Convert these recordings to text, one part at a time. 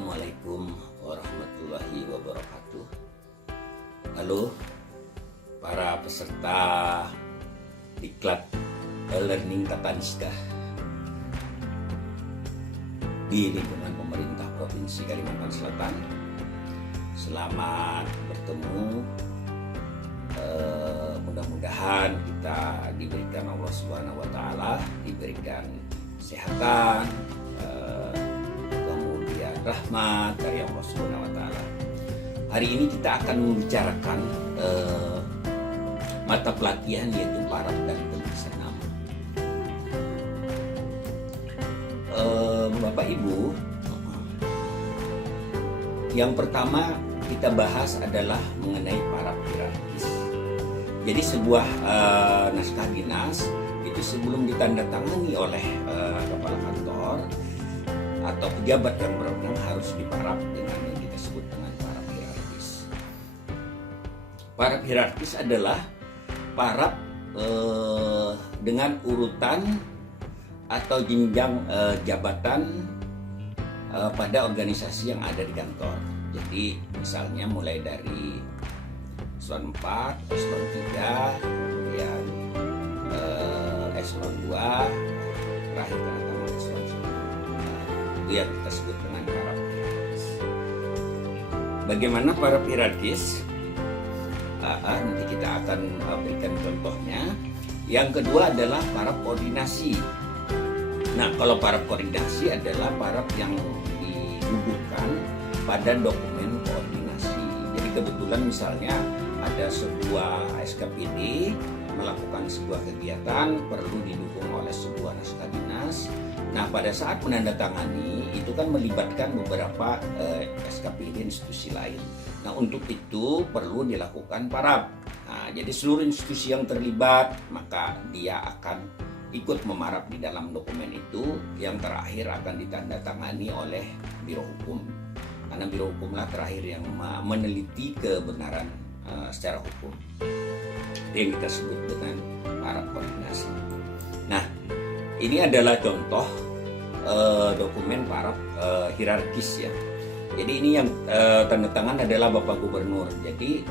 Assalamualaikum warahmatullahi wabarakatuh. Halo para peserta diklat e-learning tata niaga di lingkungan pemerintah Provinsi Kalimantan Selatan. Selamat bertemu. Mudah-mudahan kita diberikan Allah Subhanahu wa Ta'ala, diberikan kesehatan, kemudian rahmat dari Allah Subhanahu wa Ta'ala. Hari ini kita akan membicarakan mata pelatihan yaitu paraf dan penulisan nama. Bapak Ibu, yang pertama kita bahas adalah mengenai paraf hierarkis. Jadi sebuah naskah dinas itu sebelum ditandatangani oleh kepala kantor atau pejabat yang berwenang harus diparaf dengan yang kita sebut dengan paraf hierarkis. Paraf hierarkis adalah paraf dengan urutan atau jenjang jabatan pada organisasi yang ada di kantor. Jadi misalnya mulai dari eselon 4, eselon 3, kemudian eselon 2, terakhir tanda-tangan eselon 1. Itu yang kita sebut dengan paraf hierarkis. Bagaimana paraf hierarkis? Nanti kita akan berikan contohnya. Yang kedua adalah paraf koordinasi. Nah, kalau paraf koordinasi adalah paraf yang didudukkan pada dokumen koordinasi. Jadi kebetulan misalnya ada sebuah SKPD melakukan sebuah kegiatan perlu didukung oleh sebuah naskah dinas. Nah, pada saat menandatangani itu kan melibatkan beberapa SKPD institusi lain. Nah, untuk itu perlu dilakukan paraf. Nah, jadi seluruh institusi yang terlibat maka dia akan ikut memaraf di dalam dokumen itu, yang terakhir akan ditandatangani oleh Biro Hukum. Karena Biro Hukumlah terakhir yang meneliti kebenaran secara hukum. Itu yang kita sebut dengan paraf koordinasi. Nah, ini adalah contoh dokumen paraf hierarkis ya. Jadi ini yang tanda tangan adalah Bapak Gubernur. Jadi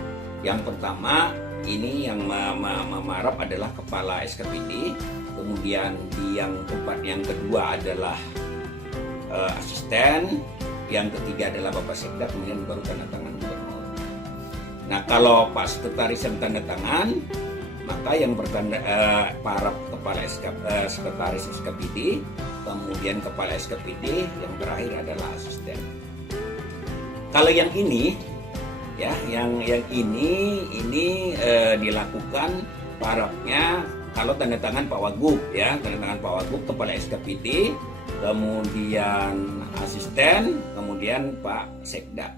yang pertama ini yang memaraf adalah Kepala SKPD. Kemudian yang kedua adalah asisten. Yang ketiga adalah Bapak Sekda, kemudian baru tanda tangan gubernur. Nah, kalau Pak Sekretaris yang tanda tangan, maka yang paraf kepala sekretaris SKPD, kemudian kepala SKPD, yang terakhir adalah asisten. Kalau yang ini, ya, yang ini dilakukan parafnya kalau tanda tangan Pak Wagub, ya, tanda tangan Pak Wagub kepala SKPD, kemudian asisten, kemudian Pak Sekda.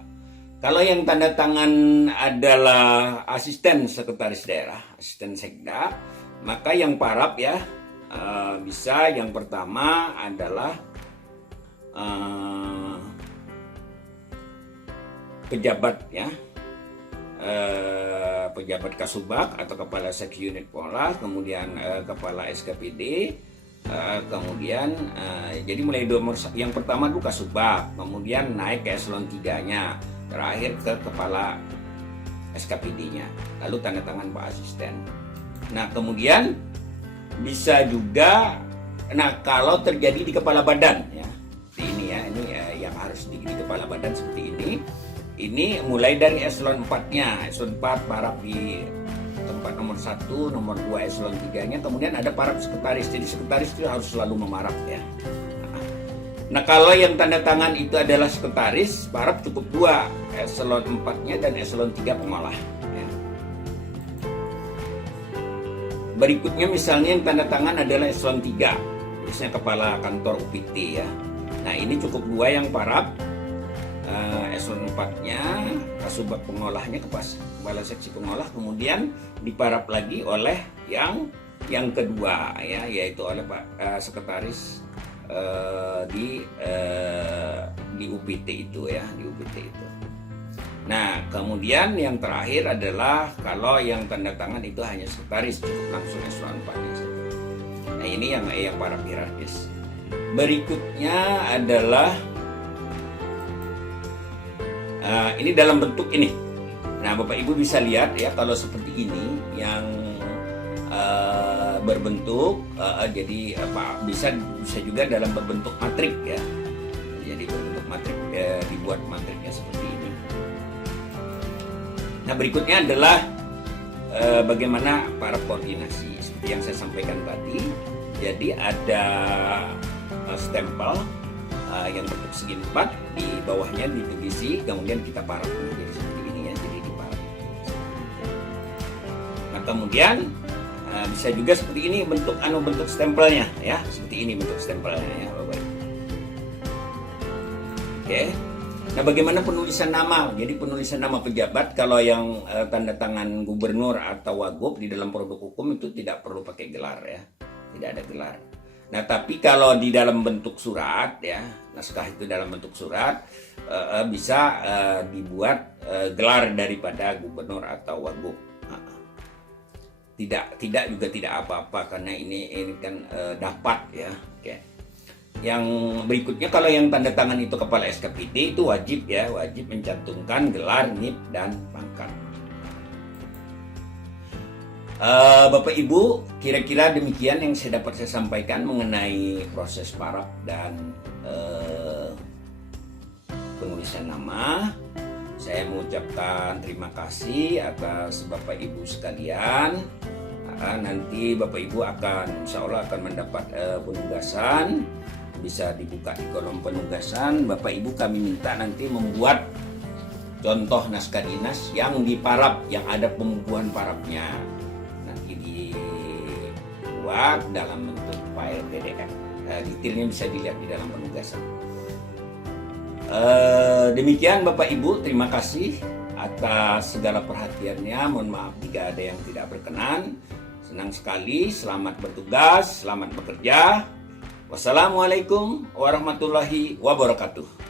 Kalau yang tanda tangan adalah asisten sekretaris daerah, asisten Sekda, maka yang paraf ya bisa yang pertama adalah pejabat ya, pejabat Kasubag atau kepala seksi unit Polres, kemudian kepala SKPD, kemudian jadi mulai yang pertama dulu Kasubag, kemudian naik ke eselon 3-nya, terakhir ke kepala SKPD-nya, lalu tanda tangan Pak Asisten. Nah, kemudian bisa juga, nah kalau terjadi di kepala badan ya, ini ya, ini yang harus di kepala badan seperti ini. Ini mulai dari eselon 4-nya, eselon 4 paraf di tempat nomor 1, nomor 2 eselon 3-nya, kemudian ada paraf sekretaris. Jadi sekretaris itu harus selalu memaraf ya. Nah, kalau yang tanda tangan itu adalah sekretaris, paraf cukup 2, eselon 4-nya dan eselon 3 pengolah ya. Berikutnya misalnya yang tanda tangan adalah eselon 3, biasanya kepala kantor UPT ya. Nah, ini cukup 2 yang paraf. Eselon 4-nya, Kasubag pengolahnya, kepala seksi pengolah, kemudian diparaf lagi oleh yang kedua ya, yaitu oleh Pak sekretaris di UPT itu ya, di UPT itu. Nah, kemudian yang terakhir adalah kalau yang tanda tangan itu hanya sekretaris, cukup langsung eselon 4-nya. Nah, ini yang paraf hierarkis. Berikutnya adalah Ini dalam bentuk ini. Nah, Bapak Ibu bisa lihat ya, kalau seperti ini yang berbentuk jadi bisa juga dalam berbentuk matrik ya. Jadi berbentuk matrik, dibuat matriknya seperti ini. Nah, berikutnya adalah bagaimana para koordinasi seperti yang saya sampaikan tadi. Jadi ada stempel yang bentuk segi 4, di bawahnya ditulisi, kemudian kita paraf menjadi seperti ini ya, jadi diparaf. Nah, kemudian bisa juga seperti ini bentuk stempelnya ya, seperti ini bentuk stempelnya ya, Bapak Ibu. Oke. Nah, bagaimana penulisan nama? Jadi penulisan nama pejabat kalau yang tanda tangan gubernur atau wagub di dalam produk hukum itu tidak perlu pakai gelar ya, tidak ada gelar. Nah, tapi kalau di dalam bentuk surat ya, naskah itu dalam bentuk surat bisa dibuat gelar daripada gubernur atau wagub. Tidak juga tidak apa-apa karena ini kan dapat ya. Oke. Yang berikutnya, kalau yang tanda tangan itu kepala SKPD itu wajib mencantumkan gelar, NIP dan pangkat. Bapak Ibu, kira-kira demikian yang saya dapat saya sampaikan mengenai proses paraf dan penulisan nama. Saya mengucapkan terima kasih atas Bapak Ibu sekalian. Nanti Bapak Ibu insya Allah akan mendapat penugasan. Bisa dibuka di kolom penugasan. Bapak Ibu, kami minta nanti membuat contoh naskah dinas yang diparaf, yang ada pembukuan parafnya. Nanti dibuat dalam bentuk file PDF. Detailnya bisa dilihat di dalam penugasan. Demikian Bapak Ibu, terima kasih atas segala perhatiannya. Mohon maaf jika ada yang tidak berkenan. Senang sekali, selamat bertugas, selamat bekerja. Wassalamualaikum warahmatullahi wabarakatuh.